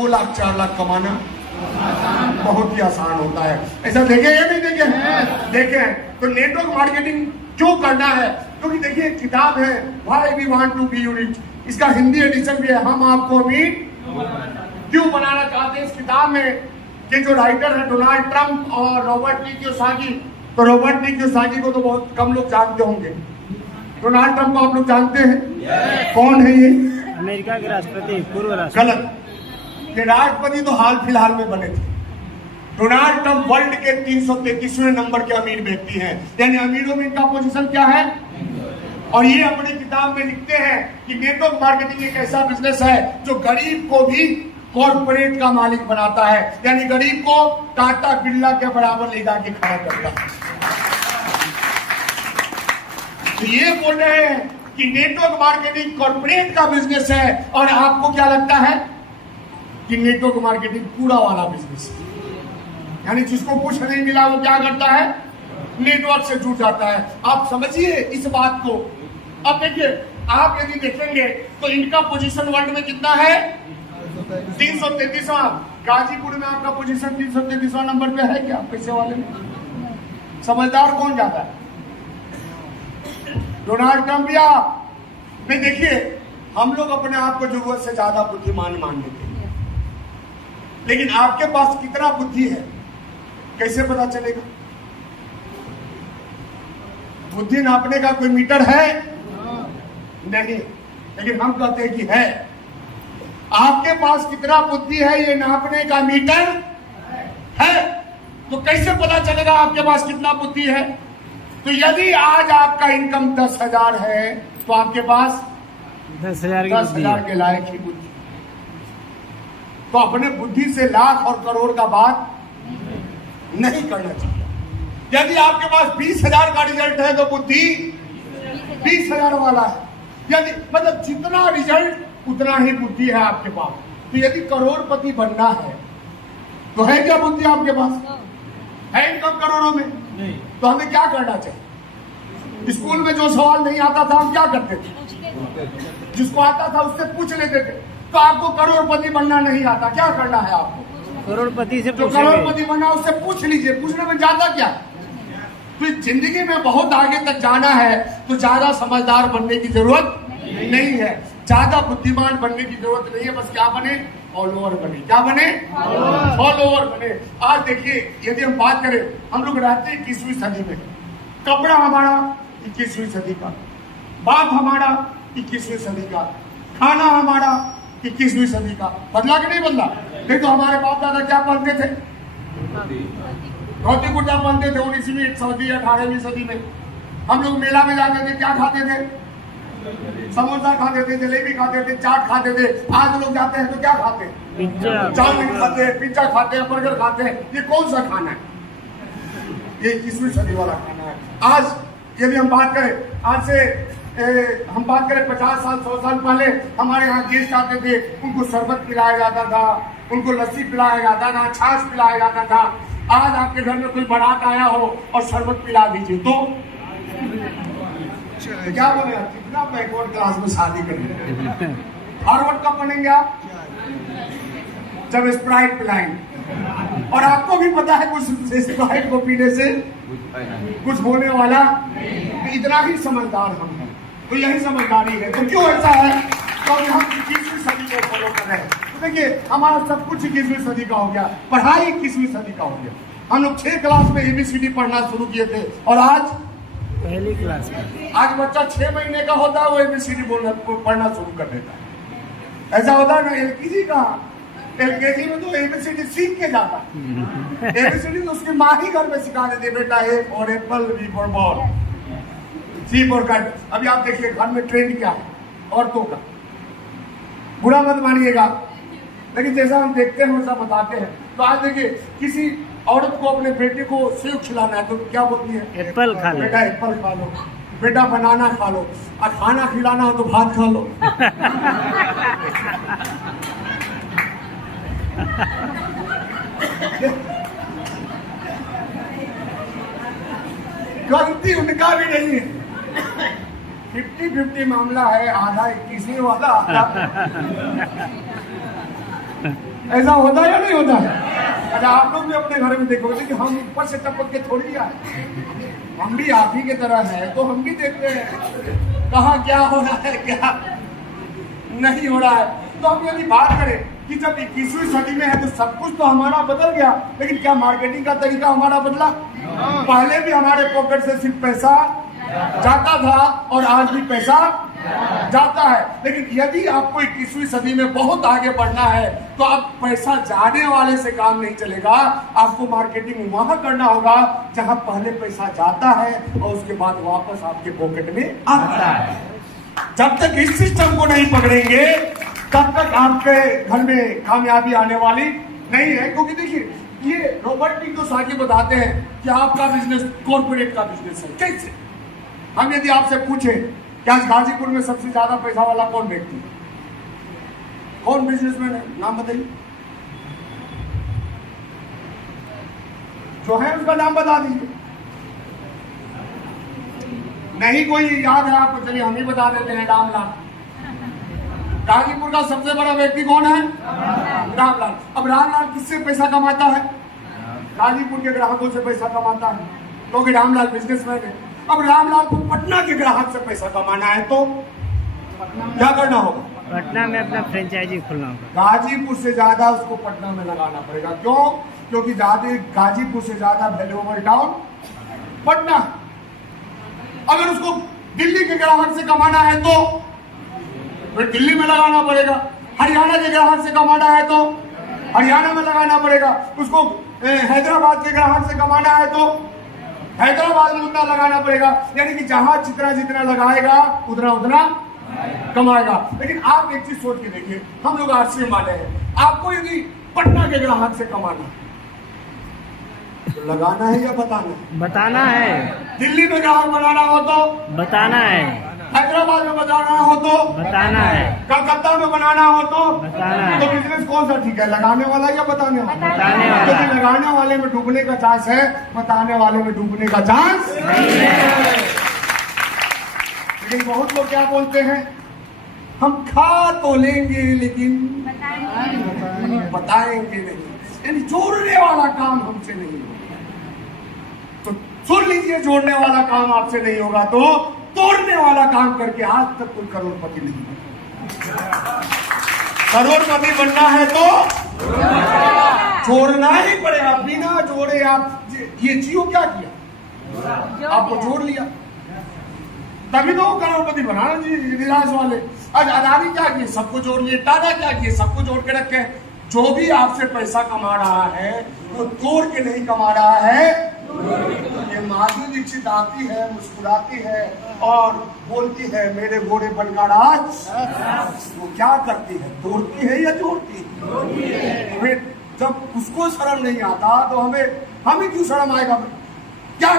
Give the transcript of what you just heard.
2 लाख 4 लाख कमाना बहुत ही आसान होता है। ऐसा देखे या नहीं देखे? देखे। तो नेटवर्क मार्केटिंग क्यों करना है? क्योंकि देखिए किताब है why we want to be unique, इसका हिंदी एडिशन भी है, हम आपको अमीर क्यों बनाना चाहते हैं। इस किताब में के जो राइटर है डोनाल्ड ट्रंप और रॉबर्ट ली कियोसाकी, तो रॉबर्ट ली कियोसाकी को तो बहुत कम लोग जानते होंगे। डोनाल्ड ट्रंप को आप लोग जानते हैं? कौन है ये? अमेरिका के राष्ट्रपति, पूर्व राष्ट्रपति। गलत, ये राष्ट्रपति तो हाल फिलहाल में बने थे। डोनाल्ड ट्रंप वर्ल्ड के 333वें नंबर के अमीर व्यक्ति हैं, यानी अमीरों में इनका पोजीशन क्या है। और ये अपनी किताब में लिखते हैं कि नेटवर्क मार्केटिंग एक ऐसा बिजनेस है जो गरीब को भी कॉर्पोरेट का मालिक बनाता है, यानी गरीब को टाटा बिरला के बराबर ले जाके खड़ा करता है। तो ये बोल रहे हैं कि नेटवर्क मार्केटिंग कॉर्पोरेट का बिजनेस है, और आपको क्या लगता है कि नेटवर्क मार्केटिंग पूरा वाला बिजनेस है, यानी जिसको कुछ नहीं मिला वो क्या करता है, नेटवर्क से जुड़ जाता है। आप समझिए इस बात को। अब देखिए, आप यदि देखेंगे तो इनका पोजीशन वर्ल्ड में कितना है, 333वां। गाजीपुर में आपका पोजीशन 333वां नंबर पे है क्या पैसे वाले में? समझदार कौन जाता है, डोनाल्ड ट्रंप या नहीं? देखिए, हम लोग अपने आप को जरूरत से ज्यादा बुद्धिमान मान लेते हैं, लेकिन आपके पास कितना बुद्धि है कैसे पता चलेगा? बुद्धि नापने का कोई मीटर है नहीं, लेकिन हम कहते हैं कि है। आपके पास कितना बुद्धि है ये नापने का मीटर है। तो कैसे पता चलेगा आपके पास कितना बुद्धि है? तो यदि आज आपका इनकम 10,000 है तो आपके पास 10,000 के लायक ही बुद्धि। तो अपने बुद्धि से लाख और करोड़ का बात नहीं करना चाहिए। यदि आपके पास 20,000 का रिजल्ट है तो बुद्धि 20,000 वाला है, यदि मतलब जितना रिजल्ट उतना ही बुद्धि है आपके पास। तो यदि करोड़पति बनना है तो है क्या बुद्धि आपके पास? है इनकम करोड़ों में? नहीं। तो हमें क्या करना चाहिए? स्कूल में जो सवाल नहीं आता था हम क्या करते थे, जिसको आता था उससे पूछ लेते थे। तो आपको करोड़पति बनना नहीं आता, क्या करना है आपको? करोड़पति से जो करोड़पति बनना उससे पूछ लीजिए, पूछने में ज्यादा क्या। तो जिंदगी में बहुत आगे तक जाना है तो ज्यादा समझदार बनने की जरूरत नहीं है, ज्यादा बुद्धिमान बनने की जरूरत नहीं है। बस क्या बने, फॉलोअर बने। क्या बने, फॉलोअर बने। आज देखिए, यदि हम बात करें, हम लोग रहते हैं 21वीं सदी में, कपड़ा हमारा 21वीं सदी का, बात हमारा 21वीं सदी का, खाना हमारा 21वीं सदी का। बदला कि नहीं बदला? नहीं तो हमारे बाप दादा क्या पहनते थे, धोती कुर्ता पहनते थे 19वीं सदी 18वीं सदी में। हम लोग मेला में जाते थे, क्या खाते थे, समोसा खाते थे, जलेबी खाते थे, चाट खाते थे। आज लोग जाते हैं तो क्या खाते हैं, चाउमीन खाते हैं, पिज्जा खाते हैं, बर्गर खाते हैं। ये कौन सा खाना है? ये 21वीं सदी वाला खाना है। आज यदि हम बात करें, आज से हम बात करें 50 साल 100 साल पहले हमारे यहाँ गेस्ट आते थे, उनको शरबत पिलाया जाता था, उनको लस्सी पिलाया जाता था, छाछ पिलाया जाता था। आज आपके घर में कोई बारात आया हो और शरबत पिला दीजिए तो क्या बोले, कितना बैकवर्ड क्लास में शादी करेंगे। फॉरवर्ड कब बनेंगे आप, जब स्प्राइट पिलाएंगे। और आपको भी पता है कुछ स्प्राइट को पीने से कुछ होने वाला, तो इतना ही समझदार हम हैं। तो यही समझदारी है। तो क्यों ऐसा है? क्योंकि हम 21वीं सदी को फॉलो कर रहे हैं। तो देखिए, हमारा सब कुछ 21वीं सदी का हो गया, पढ़ाई 21वीं सदी का हो गया। हम लोग 6 क्लास में ABCD पढ़ना शुरू किए थे, और आज पहली क्लास में आज बच्चा 6 महीने का होता है वो ABCD पढ़ना शुरू कर देता है। ऐसा होता है ना, LKG का, LKG में तो ABCD सीख के जाता है। ABCD तो उसकी माँ ही घर में सिखा देती है, बेटा A for apple, B for ball, C for cat. अभी आप देखिए घर में ट्रेंड क्या है औरतों का, बुरा मत मानिएगा, लेकिन जैसा हम देखते हैं वैसा बताते हैं। तो आज देखिए, किसी औरत को अपने बेटे को सेव खिलाना है तो क्या बोलती है, एप्पल खा लो, बेटा एप्पल खा लो, बेटा बनाना खा लो। और खाना खिलाना हो तो भात खा लो। गलती उनका भी नहीं है, 50-50 मामला है, आधा 21वीं वाला, आधा ऐसा होता है या नहीं होता है? अच्छा, आप लोग भी अपने घर में देखोगे कि हम ऊपर से टपक के थोड़ी आए, हम भी आप ही की तरह है, तो हम भी देखते हैं कहाँ क्या हो रहा है, क्या नहीं हो रहा है। तो हम यदि बात करें कि जब 21वीं सदी में है तो सब कुछ तो हमारा बदल गया, लेकिन क्या मार्केटिंग का तरीका हमारा बदला? पहले भी हमारे पॉकेट से सिर्फ पैसा जाता था और आज भी पैसा जाता है, लेकिन यदि आपको 21वीं सदी में बहुत आगे बढ़ना है तो आप पैसा जाने वाले से काम नहीं चलेगा, आपको मार्केटिंग वहां करना होगा जहां पहले पैसा जाता है और उसके बाद वापस आपके पॉकेट में आता है। जब तक इस सिस्टम को नहीं पकड़ेंगे तब तक आपके घर में कामयाबी आने वाली नहीं है। क्योंकि देखिए, ये रॉबर्ट कियोसाकी बताते हैं कि आपका बिजनेस कॉर्पोरेट का बिजनेस है। कैसे? हम यदि आपसे पूछे कि आज गाजीपुर में सबसे ज्यादा पैसा वाला कौन व्यक्ति है, कौन बिजनेसमैन है, नाम बताइए। जो है उसका नाम बता दीजिए। नहीं कोई याद है आपको? चलिए हम ही बता देते हैं, रामलाल। गाजीपुर का सबसे बड़ा व्यक्ति कौन है? रामलाल। अब रामलाल किससे पैसा कमाता है? गाजीपुर के ग्राहकों से पैसा कमाता है, क्योंकि रामलाल बिजनेसमैन है। अब रामलाल को पटना के ग्राहक से पैसा कमाना है तो क्या करना होगा? पटना में अपना फ्रेंचाइजी खोलना होगा। गाजीपुर से ज्यादा उसको पटना में लगाना पड़ेगा। क्यों? क्योंकि गाजीपुर से ज्यादा वैल्यूएबल टाउन पटना। अगर उसको दिल्ली के ग्राहक से कमाना है तो फिर दिल्ली में लगाना पड़ेगा। हरियाणा के ग्राहक से कमाना है तो हरियाणा में लगाना पड़ेगा। उसको हैदराबाद के ग्राहक से कमाना है तो हैदराबाद में उतना लगाना पड़ेगा। यानी कि जहां जितना जितना लगाएगा उतना उतना कमाएगा। लेकिन आप एक चीज सोच के देखिए, हम लोग आश्रम वाले हैं, आपको यदि पटना के ग्राहक से कमाना तो लगाना है या बताना है? बताना है। दिल्ली में ग्राहक बनाना हो तो बताना है। हैदराबाद में बनाना हो तो बताना है। कलकत्ता में बनाना हो तो बताना है। तो बिजनेस कौन सा ठीक है, लगाने वाला या बताने वाला? बताने वाला। क्योंकि लगाने वाले में डूबने का चांस है, बताने वाले में डूबने का चांस नहीं है। लेकिन बहुत लोग क्या बोलते हैं, हम खा तो लेंगे लेकिन बताएंगे नहीं। यानी जोड़ने वाला काम हमसे नहीं होगा। तो सुन लीजिए, जोड़ने वाला काम आपसे नहीं होगा तो तोड़ने वाला काम करके आज तक कोई करोड़पति नहीं बना। करोड़पति बनना है तो जोड़ना ही पड़ेगा। बिना जोड़े आप ये जियो क्या किया? आपको जोड़ लिया, तभी तो करोड़पति बनाना जी। रिलायंस वाले आज अदानी क्या किए? सबको जोड़ लिए। टाटा क्या किए? सबको जोड़ के रखे। जो भी आपसे पैसा कमा रहा है वो तोड़ के नहीं कमा रहा है। ये माधुरी दीक्षित आती है, मुस्कुराती है और बोलती है मेरे घोड़े बनकर आज, वो क्या करती है? तोड़ती है या जोड़ती है? फिर जब उसको शर्म नहीं आता तो हमें क्यों शर्म आएगा? क्या